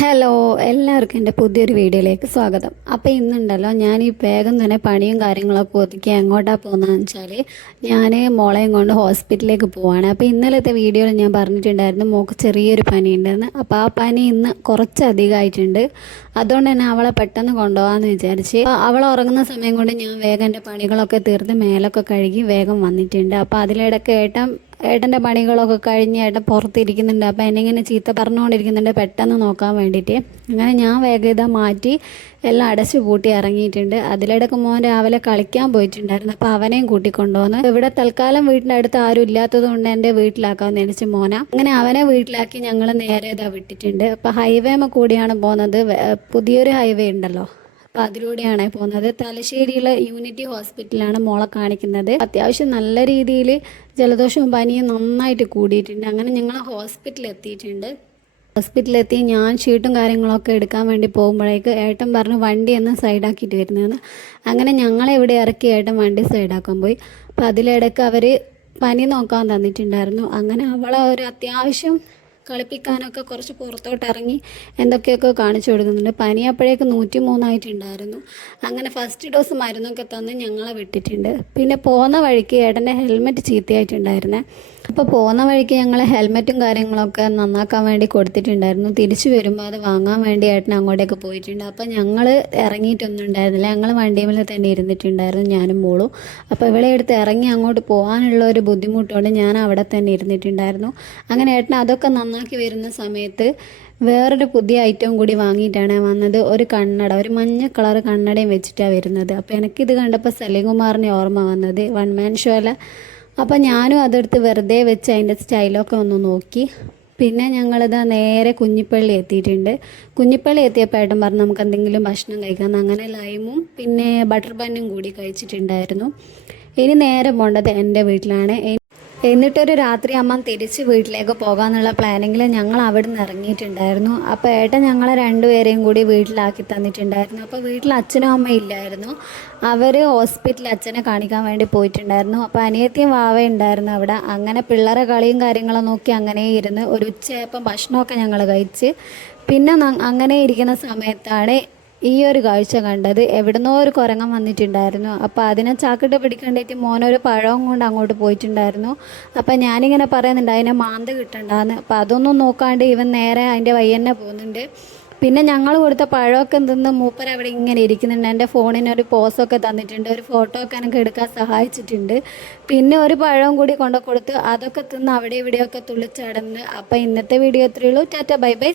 Hello, എല്ലാവർക്കും എൻ്റെ പുതിയൊരു വീഡിയോയിലേക്ക് സ്വാഗതം. അപ്പോൾ ഇന്നുണ്ടല്ലോ ഞാൻ ഈ വേഗം തന്നെ പണിയും കാര്യങ്ങളൊക്കെ ഒതുക്കി എങ്ങോട്ടാണ് പോകുന്നതെന്ന് വെച്ചാൽ ഞാൻ മോളെയും കൊണ്ട് ഹോസ്പിറ്റലിലേക്ക് പോവാണ്. അപ്പോൾ ഇന്നലത്തെ വീഡിയോയിൽ ഞാൻ പറഞ്ഞിട്ടുണ്ടായിരുന്നു മോൾക്ക് ചെറിയൊരു പനി ഉണ്ടെന്ന്. അപ്പോൾ ആ പനി ഇന്ന് കുറച്ചധികമായിട്ടുണ്ട്. അതുകൊണ്ട് തന്നെ അവളെ പെട്ടെന്ന് കൊണ്ടുപോകാമെന്ന് വിചാരിച്ച് അവൾ ഉറങ്ങുന്ന സമയം കൊണ്ട് ഞാൻ വേഗം എൻ്റെ പണികളൊക്കെ തീർത്ത് മേലൊക്കെ കഴുകി വേഗം വന്നിട്ടുണ്ട്. അപ്പോൾ അതിലിടയ്ക്ക് ഏട്ടൻ്റെ പണികളൊക്കെ കഴിഞ്ഞ് ഏട്ടൻ പുറത്തിരിക്കുന്നുണ്ട്. അപ്പോൾ എന്നെ ഇങ്ങനെ ചീത്ത പറഞ്ഞുകൊണ്ടിരിക്കുന്നുണ്ട് പെട്ടെന്ന് നോക്കാൻ വേണ്ടിയിട്ട്. അങ്ങനെ ഞാൻ വേഗത മാറ്റി എല്ലാം അടച്ചു പൂട്ടി ഇറങ്ങിയിട്ടുണ്ട്. അതിലിടയ്ക്ക് മോൻ രാവിലെ കളിക്കാൻ പോയിട്ടുണ്ടായിരുന്നു. അപ്പോൾ അവനെയും കൂട്ടിക്കൊണ്ടുവന്ന് ഇവിടെ തൽക്കാലം വീടിൻ്റെ അടുത്ത് ആരും ഇല്ലാത്തത് കൊണ്ട് എൻ്റെ വീട്ടിലാക്കാമെന്ന് നനച്ച് മോന. അങ്ങനെ അവനെ വീട്ടിലാക്കി ഞങ്ങൾ നേരെ ഇതാ വിട്ടിട്ടുണ്ട്. അപ്പോൾ ഹൈവേമ കൂടിയാണ് പോകുന്നത്. പുതിയൊരു ഹൈവേ ഉണ്ടല്ലോ, അപ്പോൾ അതിലൂടെയാണ് പോകുന്നത്. തലശ്ശേരിയിലെ യൂണിറ്റി ഹോസ്പിറ്റലാണ് മോളെ കാണിക്കുന്നത്. അത്യാവശ്യം നല്ല രീതിയിൽ ജലദോഷവും പനിയും നന്നായിട്ട് കൂടിയിട്ടുണ്ട്. അങ്ങനെ ഞങ്ങൾ ഹോസ്പിറ്റലിൽ എത്തിയിട്ടുണ്ട്. ഹോസ്പിറ്റലിലെത്തി ഞാൻ ഷീട്ടും കാര്യങ്ങളൊക്കെ എടുക്കാൻ വേണ്ടി പോകുമ്പോഴേക്ക് ഏട്ടൻ പറഞ്ഞു വണ്ടി ഒന്ന് സൈഡാക്കിയിട്ട് വരുന്നതെന്ന്. അങ്ങനെ ഞങ്ങളെ ഇവിടെ ഇറക്കി ഏട്ടൻ വണ്ടി സൈഡാക്കാൻ പോയി. അപ്പോൾ അതിലിടയ്ക്ക് അവർ പനി നോക്കാൻ തന്നിട്ടുണ്ടായിരുന്നു. അങ്ങനെ അവളെ ഒരു അത്യാവശ്യം കളിപ്പിക്കാനൊക്കെ കുറച്ച് പുറത്തോട്ട് ഇറങ്ങി എന്തൊക്കെയൊക്കെ കാണിച്ചു കൊടുക്കുന്നുണ്ട്. പനി അപ്പോഴേക്ക് 103 അങ്ങനെ ഫസ്റ്റ് ഡോസ് മരുന്നൊക്കെ തന്ന് ഞങ്ങളെ വിട്ടിട്ടുണ്ട്. പിന്നെ പോകുന്ന വഴിക്ക് ഏട്ടൻ്റെ ഹെൽമെറ്റ് ചീത്തയായിട്ടുണ്ടായിരുന്നേ. അപ്പോൾ പോകുന്ന വഴിക്ക് ഞങ്ങൾ ഹെൽമെറ്റും കാര്യങ്ങളൊക്കെ നന്നാക്കാൻ വേണ്ടി കൊടുത്തിട്ടുണ്ടായിരുന്നു. തിരിച്ചു വരുമ്പോൾ അത് വാങ്ങാൻ വേണ്ടി ഏട്ടൻ അങ്ങോട്ടേക്ക് പോയിട്ടുണ്ട്. അപ്പോൾ ഞങ്ങൾ ഇറങ്ങിയിട്ടൊന്നും ഉണ്ടായിരുന്നില്ല. ഞങ്ങൾ വണ്ടിയിൽ തന്നെ ഇരുന്നിട്ടുണ്ടായിരുന്നു, ഞാനും മോളും. അപ്പോൾ ഇവിടെ എടുത്ത് ഇറങ്ങി അങ്ങോട്ട് പോകാനുള്ള ഒരു ബുദ്ധിമുട്ടുകൊണ്ട് ഞാൻ അവിടെ തന്നെ ഇരുന്നിട്ടുണ്ടായിരുന്നു. അങ്ങനെ ഏട്ടൻ അതൊക്കെ നന്നാക്കി വരുന്ന സമയത്ത് വേറൊരു പുതിയ ഐറ്റം കൂടി വാങ്ങിയിട്ടാണ് വന്നത്. ഒരു കണ്ണട, ഒരു മഞ്ഞ കളർ കണ്ണടയും വെച്ചിട്ടാണ് വരുന്നത്. അപ്പോൾ എനിക്കിത് കണ്ടപ്പോൾ സലീംകുമാറിനെ ഓർമ്മ വന്നത്, വൺ മാൻ ഷോയിലെ. അപ്പോൾ ഞാനും അതെടുത്ത് വെറുതെ വെച്ച് അതിൻ്റെ സ്റ്റൈലൊക്കെ ഒന്ന് നോക്കി. പിന്നെ ഞങ്ങളിത് നേരെ കുഞ്ഞിപ്പള്ളി എത്തിയിട്ടുണ്ട്. കുഞ്ഞിപ്പള്ളി എത്തിയപ്പോൾ ഏട്ടൻ പറഞ്ഞു നമുക്ക് എന്തെങ്കിലും ഭക്ഷണം കഴിക്കാമെന്ന്. അങ്ങനെ ലൈമും പിന്നെ ബട്ടർ ബന്നും കൂടി കഴിച്ചിട്ടുണ്ടായിരുന്നു. ഇനി നേരെ പോകേണ്ടത് എൻ്റെ വീട്ടിലാണ്. എന്നിട്ടൊരു രാത്രി അമ്മ തിരിച്ച് വീട്ടിലേക്ക് പോകാമെന്നുള്ള പ്ലാനിങ്ങിൽ ഞങ്ങൾ അവിടെ നിന്ന് ഇറങ്ങിയിട്ടുണ്ടായിരുന്നു. അപ്പോൾ ഏട്ടൻ ഞങ്ങളെ രണ്ടുപേരെയും കൂടി വീട്ടിലാക്കി തന്നിട്ടുണ്ടായിരുന്നു. അപ്പോൾ വീട്ടിൽ അച്ഛനും അമ്മയും ഇല്ലായിരുന്നു. അവർ ഹോസ്പിറ്റലിൽ അച്ഛനെ കാണിക്കാൻ വേണ്ടി പോയിട്ടുണ്ടായിരുന്നു. അപ്പോൾ അനിയത്തിയും വാവയും ഉണ്ടായിരുന്നു അവിടെ. അങ്ങനെ പിള്ളേരെ കളിയും കാര്യങ്ങളും നോക്കി അങ്ങനെ ഇരുന്ന് ഒരു ഉച്ചയായപ്പം ഭക്ഷണമൊക്കെ ഞങ്ങൾ കഴിച്ച് പിന്നെ അങ്ങനെ ഇരിക്കുന്ന സമയത്താണ് ഈ ഒരു കാഴ്ച കണ്ടത്. എവിടുന്നോ ഒരു കുരങ്ങൻ വന്നിട്ടുണ്ടായിരുന്നു. അപ്പോൾ അതിനെ ചാക്കിട്ട് പിടിക്കേണ്ടിയിട്ട് മോനൊരു പഴവും കൊണ്ട് അങ്ങോട്ട് പോയിട്ടുണ്ടായിരുന്നു. അപ്പോൾ ഞാനിങ്ങനെ പറയുന്നുണ്ട് അതിനെ മാന്ത് കിട്ടണ്ടെന്ന്. അപ്പോൾ അതൊന്നും നോക്കാണ്ട് ഇവൻ നേരെ അതിൻ്റെ വഴി തന്നെ പോകുന്നുണ്ട്. പിന്നെ ഞങ്ങൾ കൊടുത്ത പഴമൊക്കെ തിന്ന് മൂപ്പർ അവിടെ ഇങ്ങനെ ഇരിക്കുന്നുണ്ട്. എൻ്റെ ഫോണിനൊരു പോസൊക്കെ തന്നിട്ടുണ്ട്, ഒരു ഫോട്ടോ ഒക്കെ എനിക്ക് എടുക്കാൻ സഹായിച്ചിട്ടുണ്ട്. പിന്നെ ഒരു പഴവും കൂടി കൊണ്ടു കൊടുത്ത് അതൊക്കെ തിന്ന് അവിടെ ഇവിടെയൊക്കെ തുള്ളിച്ചടന്ന്. അപ്പോൾ ഇന്നത്തെ വീഡിയോ ഇത്രയേ ഉള്ളൂ. Tata, bye bye.